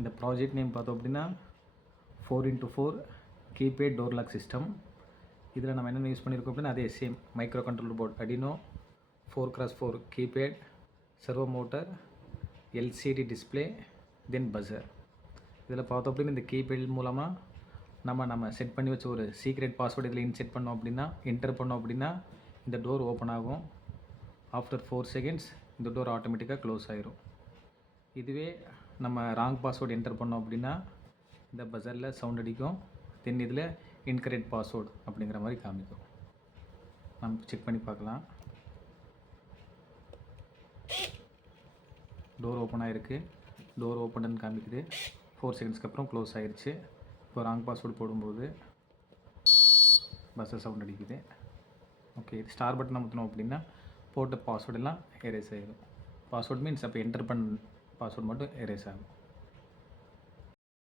இந்த project name பார்த்தோம் அப்படின்னா 4x4 keypad door lock system. இதில் நம்ம என்னென்ன யூஸ் பண்ணியிருக்கோம் அப்படின்னா அதே same microcontroller board Arduino, 4x4 keypad, servo motor, LCD display, then buzzer. இதில் பார்த்தோம் அப்படின்னா இந்த கீபேட் மூலமாக நம்ம செட் பண்ணி வச்ச ஒரு சீக்ரெட் பாஸ்வேர்டு இதில் இன்செட் பண்ணோம் அப்படின்னா என்டர் பண்ணோம் அப்படின்னா இந்த டோர் ஓப்பன் ஆகும். ஆஃப்டர் 4 செகண்ட்ஸ் இந்த டோர் ஆட்டோமேட்டிக்காக க்ளோஸ் ஆயிரும். இதுவே நம்ம ராங் பாஸ்வேர்டு என்டர் பண்ணோம் அப்படின்னா இந்த பஸரில் சவுண்ட் அடிக்கும். தென் இதில் இன்கரெக்ட் பாஸ்வேர்டு அப்படிங்கிற மாதிரி காமிக்கும். நம்ம செக் பண்ணி பார்க்கலாம். டோர் ஓப்பன் ஆகிருக்கு. டோர் ஓப்பன்னு காமிக்குது. 4 செகண்ட்ஸ்க்கு அப்புறம் க்ளோஸ் ஆகிடுச்சு. இப்போ ராங் பாஸ்வேர்டு போடும்போது பஸ்ஸர் சவுண்ட் அடிக்குது. ஓகே, ஸ்டார் பட்டன் அமுத்தினோம் அப்படின்னா போட்ட பாஸ்வேர்டு எல்லாம் எரேஸ் ஆகிடும். பாஸ்வேர்டு மீன்ஸ் அப்போ என்டர் பண்ண பாஸ்வேர்டு மட்டும் எரேஸ் ஆகும்.